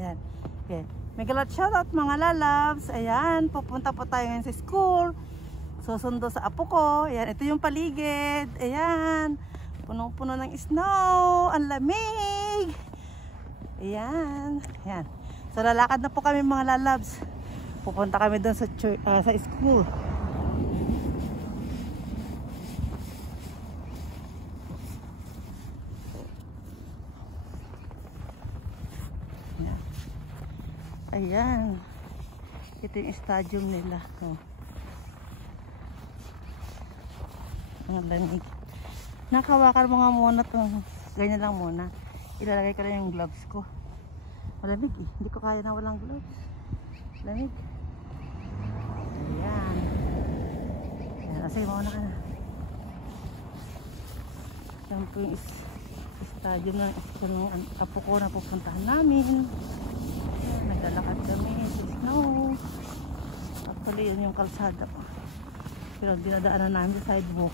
Ayan. Okay. Megalat shoutout mga lalabs. Ayan, pupunta po tayo ngayon sa school. Susundo sa apo ko. Ayan, ito yung paligid. Ayan, punong-puno ng snow. Ang lamig. Ayan. Ayan. So lalakad na po kami mga lalabs. Pupunta kami doon sa church, sa school. Ayan. Ito yung stadium nila. Oh. Ang lamig. Nakawakan mo nga muna itong ganyan lang muna. Ilalagay ko lang yung gloves ko. Malamig eh. Hindi ko kaya na walang gloves. Lamig. Ayan. Ayan. Asay, mauna ka na. Ayan po yung stadium ng school ng apo ko na pupuntahan namin. Naglalakad kami sa snow. Actually yun yung kalsada po. Pero dinadaanan namin sa sidewalk.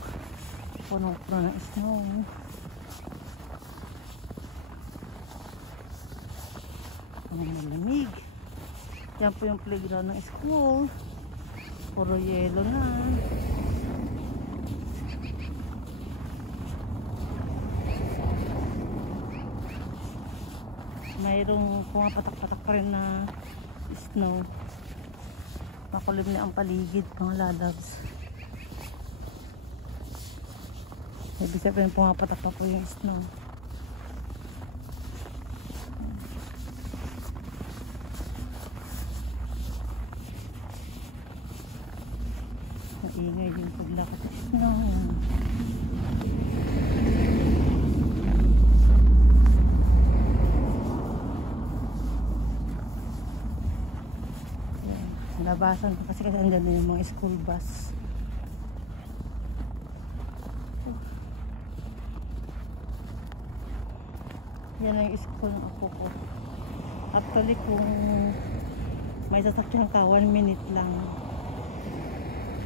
Puno-puno ng snow. Ang malamig. Yan po yung playground ng school. Puro yelo na. Mayroong pumapatak-patak pa rin na snow. Makulim na ang paligid mga lalabs. Ibig sabihin pumapatak pa po yung snow. Maingay yung paglakad sa snow. Labasan ko kasi andun yung mga school bus. Yan ang school ng apo ko. Actually kung may sasakyan ka 1 minute lang.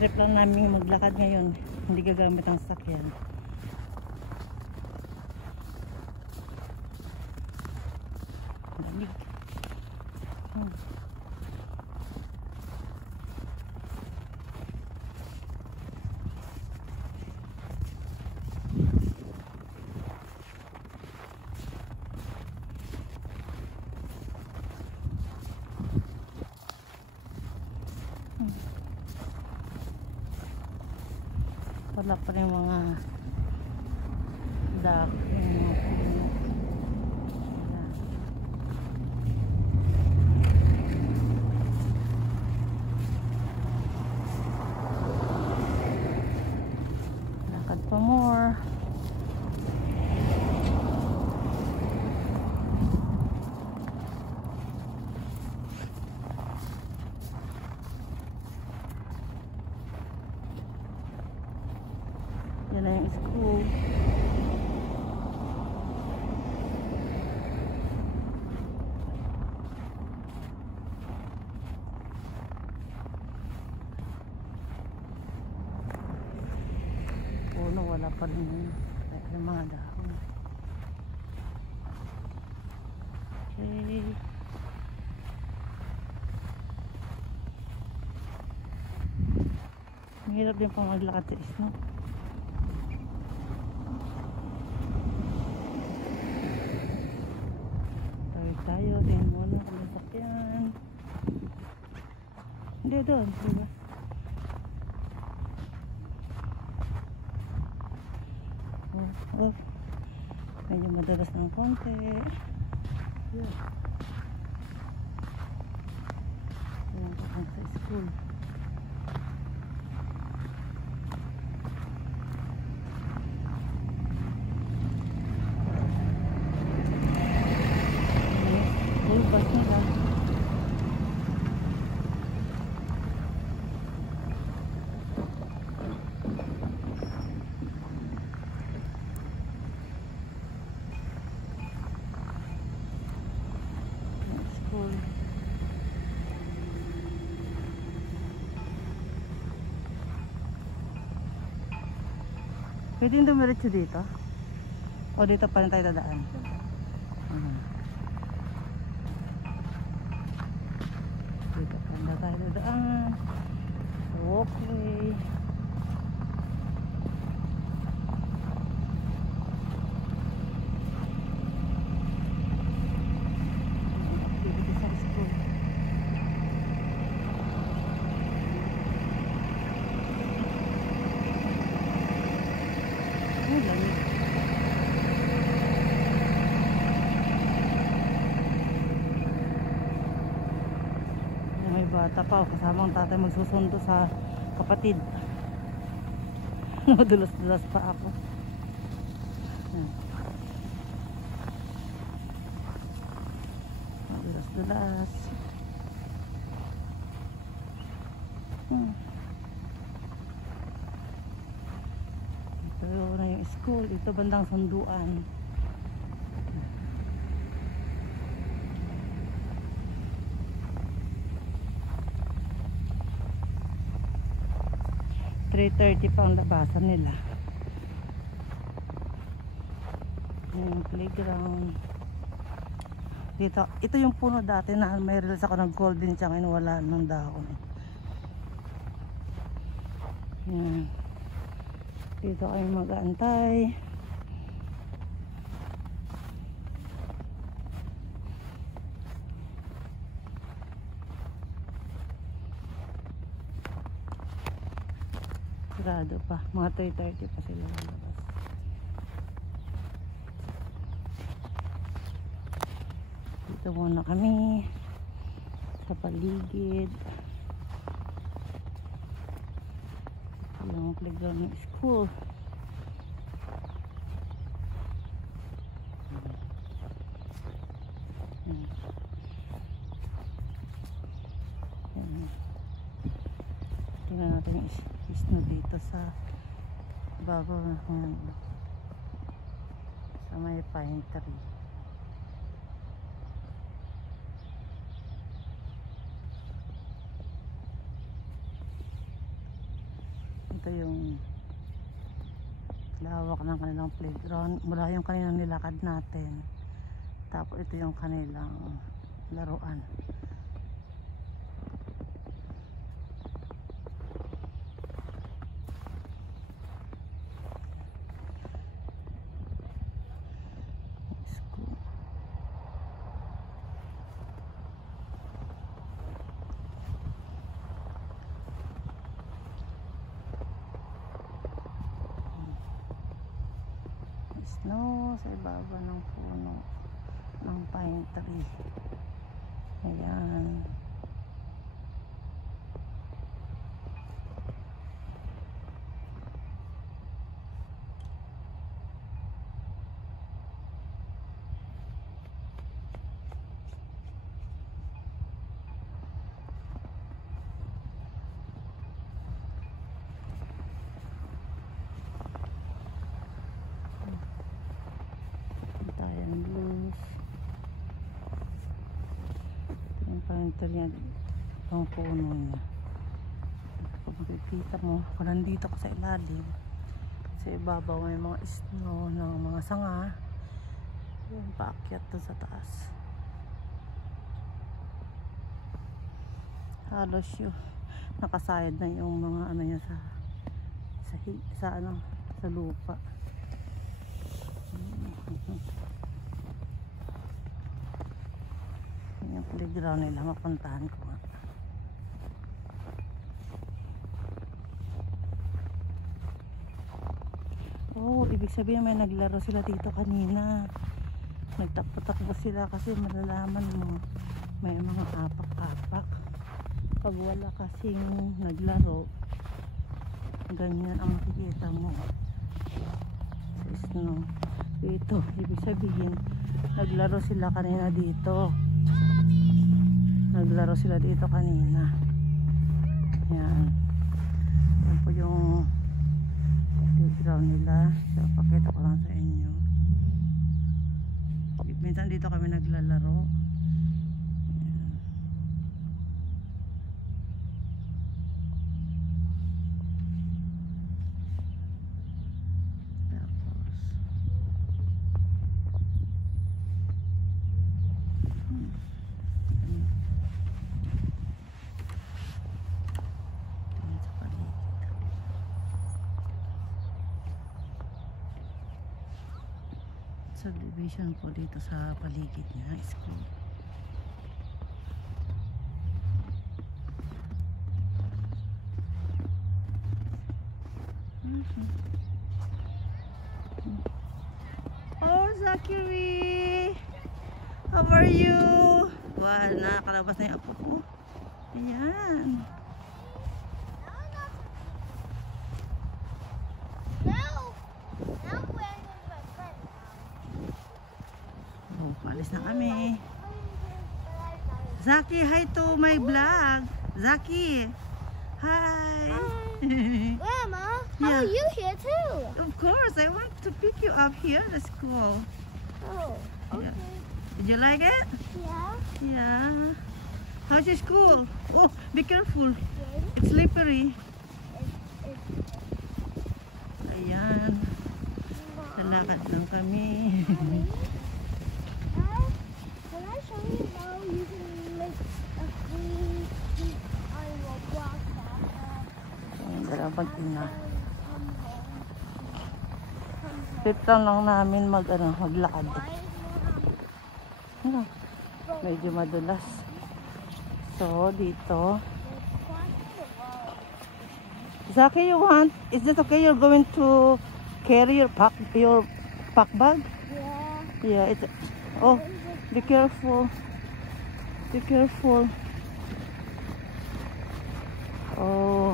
Trip lang namin maglakad ngayon. Hindi gagamit ang sasakyan. Lamig. Wala pa rin mga dak, yung mga puno. Lakad pa more. Yan na yung school. Puno, wala pa rin yung mga dahon. Okay. Mahirap din pang maglakad sa snow. Tayo, tingnan muna kung masakyan. Hindi doon, diba? Oh, medyo madalas ng konti. Yeah. Ayan, papunta sa school. Pwede yung dumiretso dito? O dito pa rin tayo dadaan? tayo dadaan. Walkway. Activity sa school. Ay, lamig. May bata pa, kasamang tatay magsusundo sa kapatid. Madulas-dulas pa ako. Madulas-dulas. Ito na yung school. Ito bandang sunduan. $3:30 pa ang labasan nila. Yung playground dito. Ito yung puno dati na may reels ako ng golden tsaka wala ng dahon. Yan. Dito kayo mag-aantay. Sarado pa. Mga 3:30 pa sila lalabas. Dito muna kami sa paligid. Ito yung playground ng school. Tingnan natin yung snow dito sa bago sa may pine tree. Ito yung lawak ng kanilang playground mula yung kanilang nilakad natin, tapos ito yung kanilang laruan. Snow sa ibaba ng puno ng pine tree. Ayan. Ayan, blues. Yung pine niya, ang puno niya. Kung makikita mo, kung nandito ko sa ilalim, sa ibabaw may mga snow ng mga sanga. Yung paakyat doon sa taas. Halos yun, nakasayad na yung mga ano niya sa lupa. Yung playground nila, mapuntahan ko nga. Oh, ibig sabihin may naglaro sila dito kanina. Nagtakbo-takbo sila kasi malalaman mo may mga apak-apak. Pag wala kasing naglaro, ganyan ang makikita mo sa snow. Ito, ibig sabihin naglaro sila kanina dito. Naglaro sila dito kanina. Ayan. Yan po yung playground nila. So, pakita ko lang sa inyo. Minsan dito kami naglalaro. Ayan. subdivision po dito sa paligid niya school. Oh, Zachary! How are you? Wow, nakakalabas na yung apo ko. Ayan. Oh, paalis na kami. Zaki, hi to my vlog. Zaki, hi. Grandma, how Yeah. are you here too? Of course, I want to pick you up here at school. Oh, Yeah. Did you like it? yeah. Yeah. How's your school? Oh, be careful. Good. It's slippery. Ayan. Lalakad lang kami. Mommy, can I show you how you can make a green sheet on your block Ayan, dalawang tina. come home. Trip lang namin maglakad. Why is Ano? Medyo madulas. So, dito. Zaki, is it okay you're going to carry your pack bag? Yeah. Yeah, it's, oh, be careful. Be careful. Oh.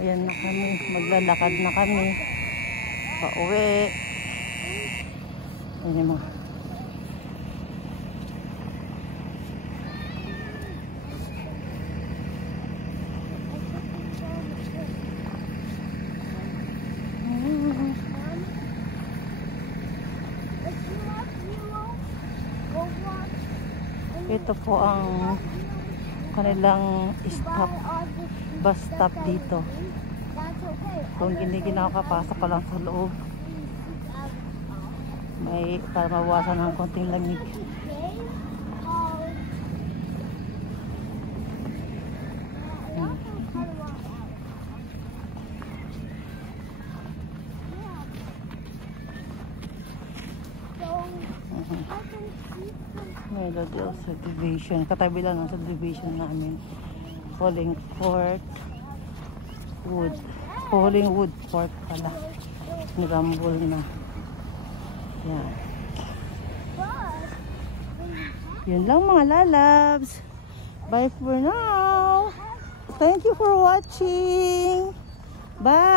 Ayan na kami, maglalakad na kami pauwi. Ayan yung mga ito po ang kanilang stop, bus stop dito. Kung hindi nakakapasok ka lang sa loob, may para mawasan ng konting lamig. Melodale subdivision, katabi lang ng subdivision namin. Hollingford Wood, Hollingwood Park pala, nirambol na. Yan. Yun lang mga lalabs. Bye for now. Thank you for watching. Bye.